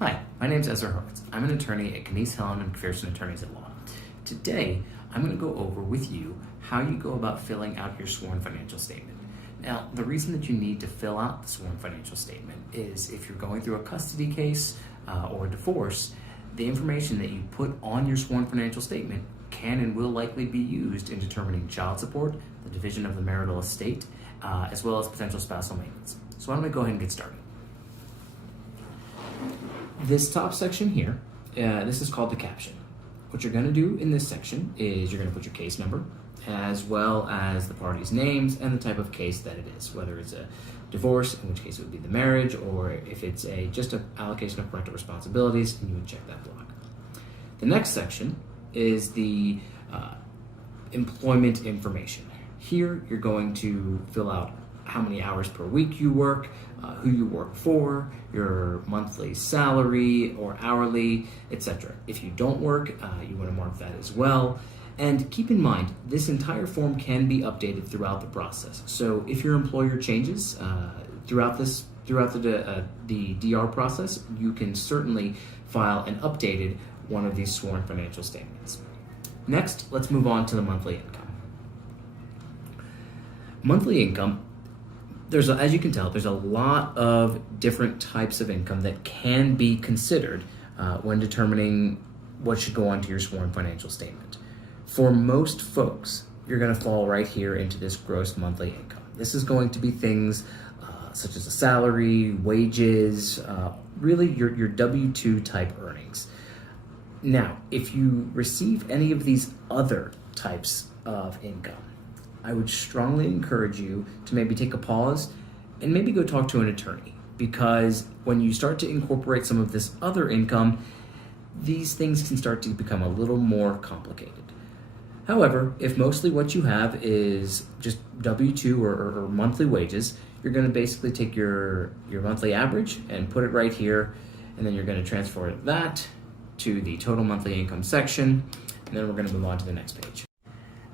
Hi, my name is Ezra Horowitz. I'm an attorney at Knies Helland and McPherson Attorneys at Law. Today, I'm going to go over with you how you go about filling out your sworn financial statement. Now, the reason that you need to fill out the sworn financial statement is if you're going through a custody case or a divorce, the information that you put on your sworn financial statement can and will likely be used in determining child support, the division of the marital estate, as well as potential spousal maintenance. So why don't we go ahead and get started. This top section here, this is called the caption. What you're going to do in this section is you're going to put your case number, as well as the parties' names and the type of case that it is, whether it's a divorce, in which case it would be the marriage, or if it's just an allocation of parental responsibilities, and you would check that block. The next section is the employment information. Here, you're going to fill out how many hours per week you work, who you work for, your monthly salary or hourly, etc. If you don't work, you want to mark that as well. And keep in mind, this entire form can be updated throughout the process. So if your employer changes throughout the DR process, you can certainly file an updated one of these sworn financial statements. Next, let's move on to the monthly income. Monthly income, as you can tell, there's a lot of different types of income that can be considered when determining what should go onto your sworn financial statement. For most folks, you're going to fall right here into this gross monthly income. This is going to be things such as a salary, wages, really your W-2 type earnings. Now, if you receive any of these other types of income, I would strongly encourage you to maybe take a pause and maybe go talk to an attorney, because when you start to incorporate some of this other income, these things can start to become a little more complicated. However, if mostly what you have is just W-2 or monthly wages, you're going to basically take your monthly average and put it right here, and then you're going to transfer that to the total monthly income section, and then we're going to move on to the next page.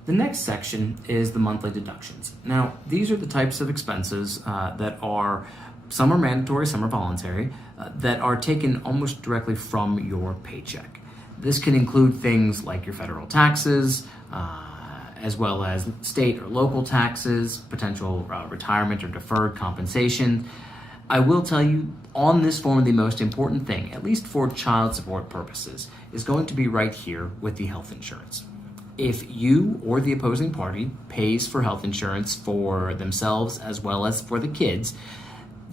The next section is the monthly deductions. Now, these are the types of expenses that are, some are mandatory, some are voluntary, that are taken almost directly from your paycheck. This can include things like your federal taxes, as well as state or local taxes, potential retirement or deferred compensation. I will tell you, on this form, the most important thing, at least for child support purposes, is going to be right here with the health insurance. If you or the opposing party pays for health insurance for themselves as well as for the kids,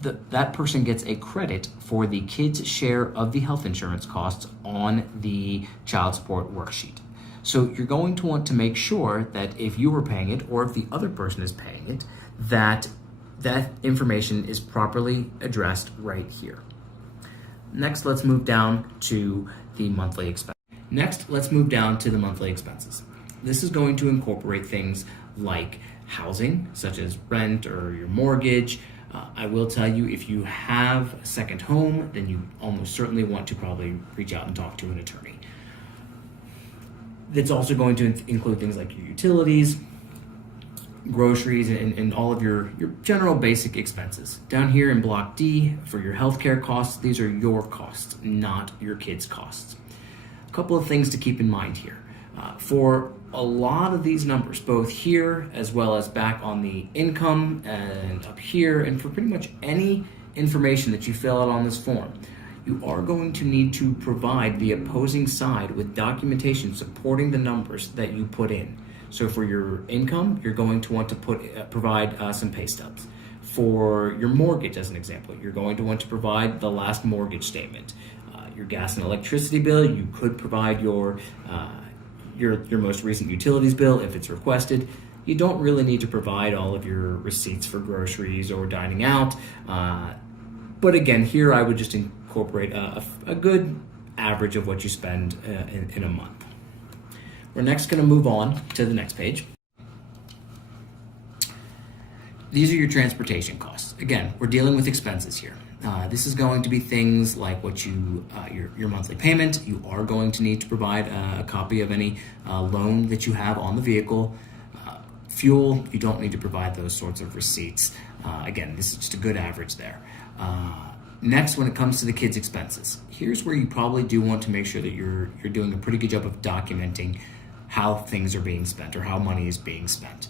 that person gets a credit for the kids' share of the health insurance costs on the child support worksheet. So you're going to want to make sure that if you are paying it or if the other person is paying it, that information is properly addressed right here. Next, let's move down to the monthly expense. This is going to incorporate things like housing, such as rent or your mortgage. I will tell you, if you have a second home, then you almost certainly want to probably reach out and talk to an attorney. It's also going to include things like your utilities, groceries, and all of your general basic expenses. Down here in Block D, for your healthcare costs, these are your costs, not your kids' costs. A couple of things to keep in mind here. For a lot of these numbers, both here as well as back on the income and up here, and for pretty much any information that you fill out on this form, you are going to need to provide the opposing side with documentation supporting the numbers that you put in. So for your income, you're going to want to provide some pay stubs. For your mortgage, as an example, you're going to want to provide the last mortgage statement. Your gas and electricity bill, you could provide your most recent utilities bill if it's requested. You don't really need to provide all of your receipts for groceries or dining out. But again, here I would just incorporate a good average of what you spend in a month. We're next going to move on to the next page. These are your transportation costs. Again, we're dealing with expenses here. This is going to be things like what your monthly payment. You are going to need to provide a copy of any loan that you have on the vehicle. Fuel, you don't need to provide those sorts of receipts. Again, this is just a good average there. Next, when it comes to the kids' expenses, here's where you probably do want to make sure that you're doing a pretty good job of documenting how things are being spent or how money is being spent.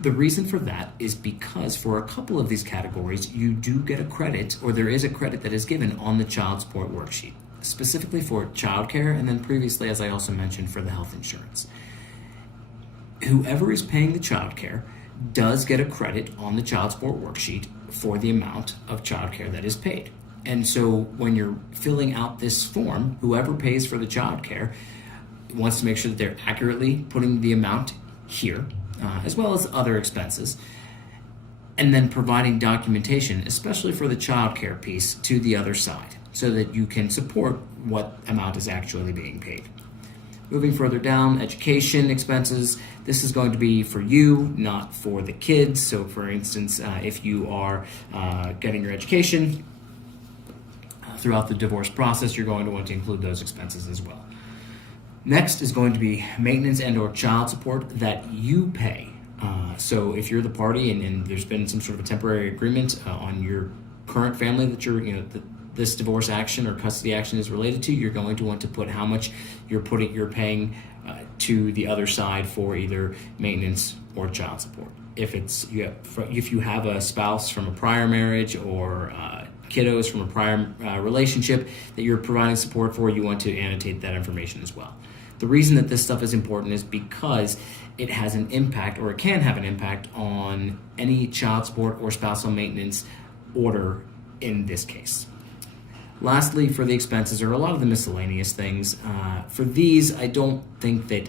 The reason for that is because for a couple of these categories, you do get a credit, or there is a credit that is given on the child support worksheet, specifically for childcare, and then previously, as I also mentioned, for the health insurance. Whoever is paying the childcare does get a credit on the child support worksheet for the amount of childcare that is paid. And so when you're filling out this form, whoever pays for the childcare wants to make sure that they're accurately putting the amount here, as well as other expenses, and then providing documentation, especially for the childcare piece, to the other side, so that you can support what amount is actually being paid. Moving further down, education expenses. This is going to be for you, not for the kids. So for instance, if you are getting your education throughout the divorce process, you're going to want to include those expenses as well. Next is going to be maintenance and or child support that you pay. So if you're the party and there's been some sort of a temporary agreement on your current family that this divorce action or custody action is related to, you're going to want to put how much you're paying to the other side for either maintenance or child support. If you have a spouse from a prior marriage or kiddos from a prior relationship that you're providing support for, you want to annotate that information as well. The reason that this stuff is important is because it has an impact, or it can have an impact, on any child support or spousal maintenance order in this case. Lastly, for the expenses are a lot of the miscellaneous things. For these, I don't think that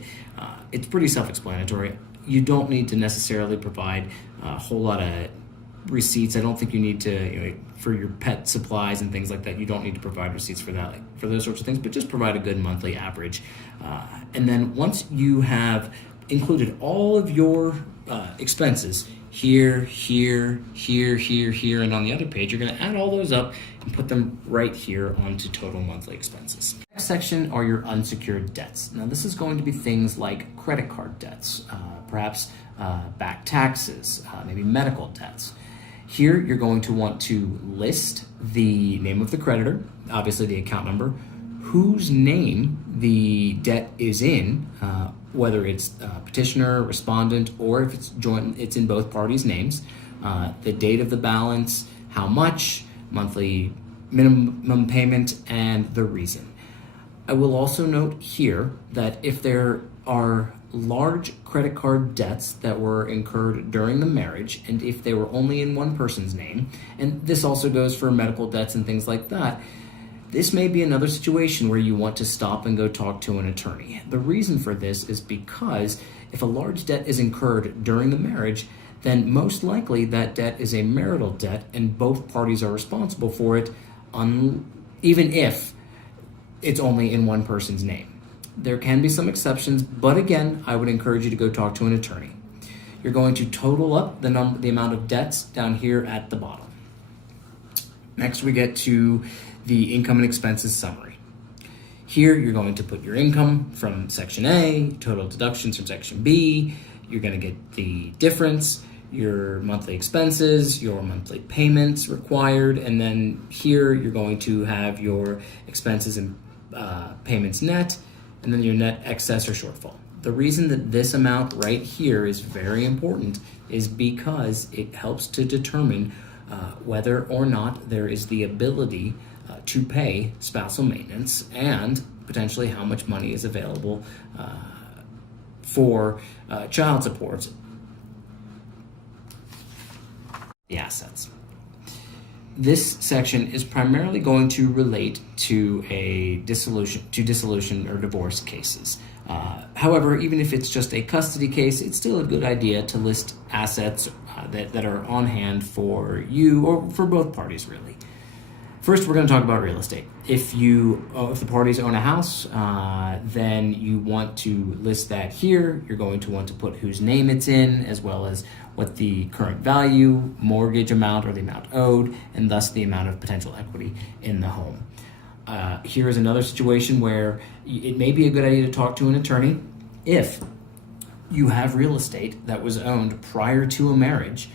it's pretty self-explanatory. You don't need to necessarily provide a whole lot of receipts. I don't think you need to, for your pet supplies and things like that, you don't need to provide receipts for that, for those sorts of things, but just provide a good monthly average. And then once you have included all of your expenses, here, and on the other page, you're going to add all those up and put them right here onto total monthly expenses. Next section are your unsecured debts. Now this is going to be things like credit card debts, perhaps back taxes, maybe medical debts. Here you're going to want to list the name of the creditor, obviously the account number, whose name the debt is in, whether it's petitioner, respondent, or if it's joint, it's in both parties' names, the date of the balance, how much, monthly minimum payment, and the reason. I will also note here that if there are large credit card debts that were incurred during the marriage, and if they were only in one person's name, and this also goes for medical debts and things like that, this may be another situation where you want to stop and go talk to an attorney. The reason for this is because if a large debt is incurred during the marriage, then most likely that debt is a marital debt and both parties are responsible for it, even if it's only in one person's name. There can be some exceptions, but again, I would encourage you to go talk to an attorney. You're going to total up the amount of debts down here at the bottom. Next, we get to the income and expenses summary. Here, you're going to put your income from Section A, total deductions from Section B. You're going to get the difference, your monthly expenses, your monthly payments required, and then here you're going to have your expenses and payments net, and then your net excess or shortfall. The reason that this amount right here is very important is because it helps to determine whether or not there is the ability to pay spousal maintenance and potentially how much money is available for child support. The assets. This section is primarily going to relate to dissolution or divorce cases. However, even if it's just a custody case, it's still a good idea to list assets that are on hand for you or for both parties, really. First, we're going to talk about real estate. If the parties own a house, then you want to list that here. You're going to want to put whose name it's in, as well as what the current value, mortgage amount, or the amount owed, and thus the amount of potential equity in the home. Here is another situation where it may be a good idea to talk to an attorney if you have real estate that was owned prior to a marriage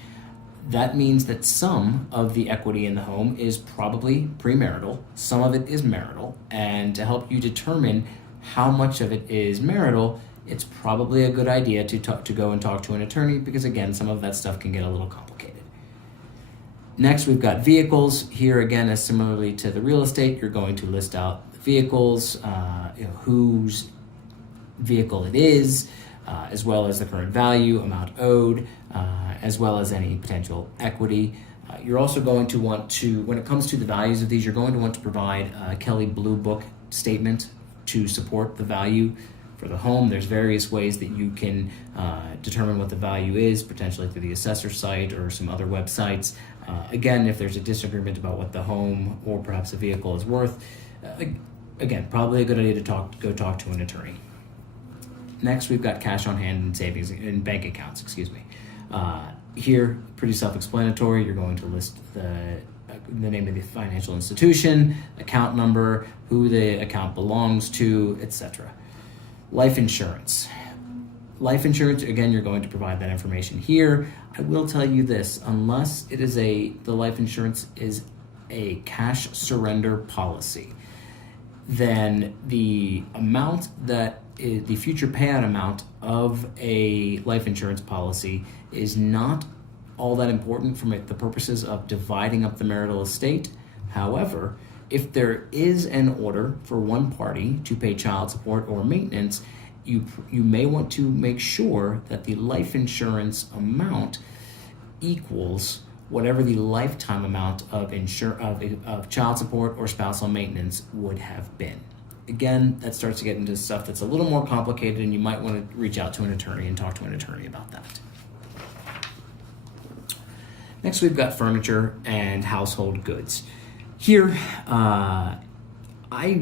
That means that some of the equity in the home is probably premarital, some of it is marital, and to help you determine how much of it is marital, it's probably a good idea to go and talk to an attorney, because again, some of that stuff can get a little complicated. Next, we've got vehicles. Here again, as similarly to the real estate, you're going to list out the vehicles, whose vehicle it is, as well as the current value, amount owed, as well as any potential equity. You're also going to want to, when it comes to the values of these, you're going to want to provide a Kelley Blue Book statement to support the value for the home. There's various ways that you can determine what the value is, potentially through the assessor site or some other websites. Again, if there's a disagreement about what the home or perhaps a vehicle is worth, again, probably a good idea to go talk to an attorney. Next, we've got cash on hand and savings and bank accounts, Here, pretty self-explanatory. You're going to list the name of the financial institution, account number, who the account belongs to, etc. Life insurance. Life insurance, again, you're going to provide that information here. I will tell you this, unless it is the life insurance is a cash surrender policy, then the amount that is the future payout amount of a life insurance policy is not all that important from the purposes of dividing up the marital estate. However, if there is an order for one party to pay child support or maintenance, you may want to make sure that the life insurance amount equals whatever the lifetime amount of child support or spousal maintenance would have been. Again, that starts to get into stuff that's a little more complicated, and you might want to reach out to an attorney and talk to an attorney about that. Next, we've got furniture and household goods. Here, I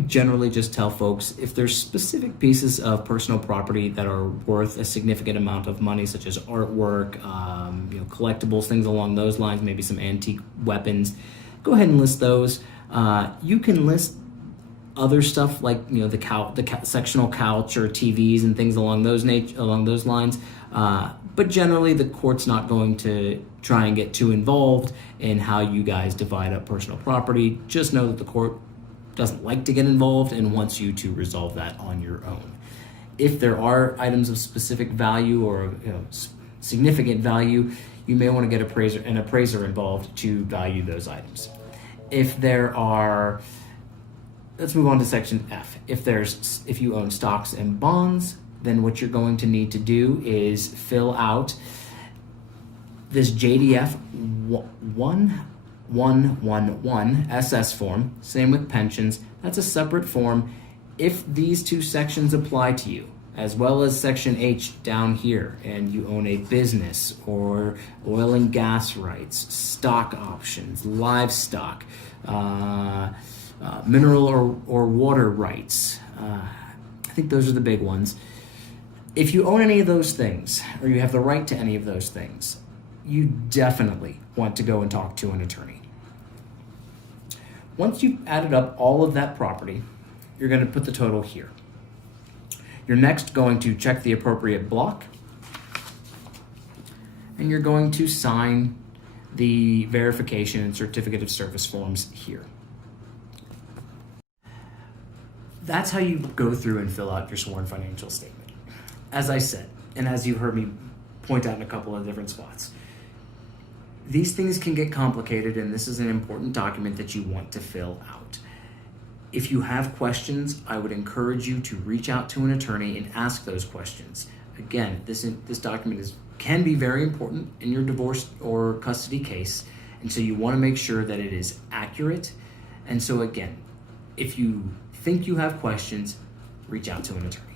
generally just tell folks if there's specific pieces of personal property that are worth a significant amount of money, such as artwork, collectibles, things along those lines, maybe some antique weapons, go ahead and list those. You can list other stuff like the sectional couch or TVs and things along those lines. But generally, the court's not going to try and get too involved in how you guys divide up personal property. Just know that the court doesn't like to get involved and wants you to resolve that on your own. If there are items of specific value or significant value, you may want to get an appraiser involved to value those items. If there are, let's move on to section F. If you own stocks and bonds, then what you're going to need to do is fill out this JDF 1111 SS form. Same with pensions. That's a separate form. If these two sections apply to you, as well as section H down here, and you own a business or oil and gas rights, stock options, livestock, mineral or water rights, I think those are the big ones. If you own any of those things, or you have the right to any of those things, you definitely want to go and talk to an attorney. Once you've added up all of that property, you're going to put the total here. You're next going to check the appropriate block, and you're going to sign the verification and certificate of service forms here. That's how you go through and fill out your sworn financial statement. As I said, and as you heard me point out in a couple of different spots, these things can get complicated, and this is an important document that you want to fill out. If you have questions, I would encourage you to reach out to an attorney and ask those questions. Again, this document can be very important in your divorce or custody case, and so you want to make sure that it is accurate. And so again, if you think you have questions, reach out to an attorney.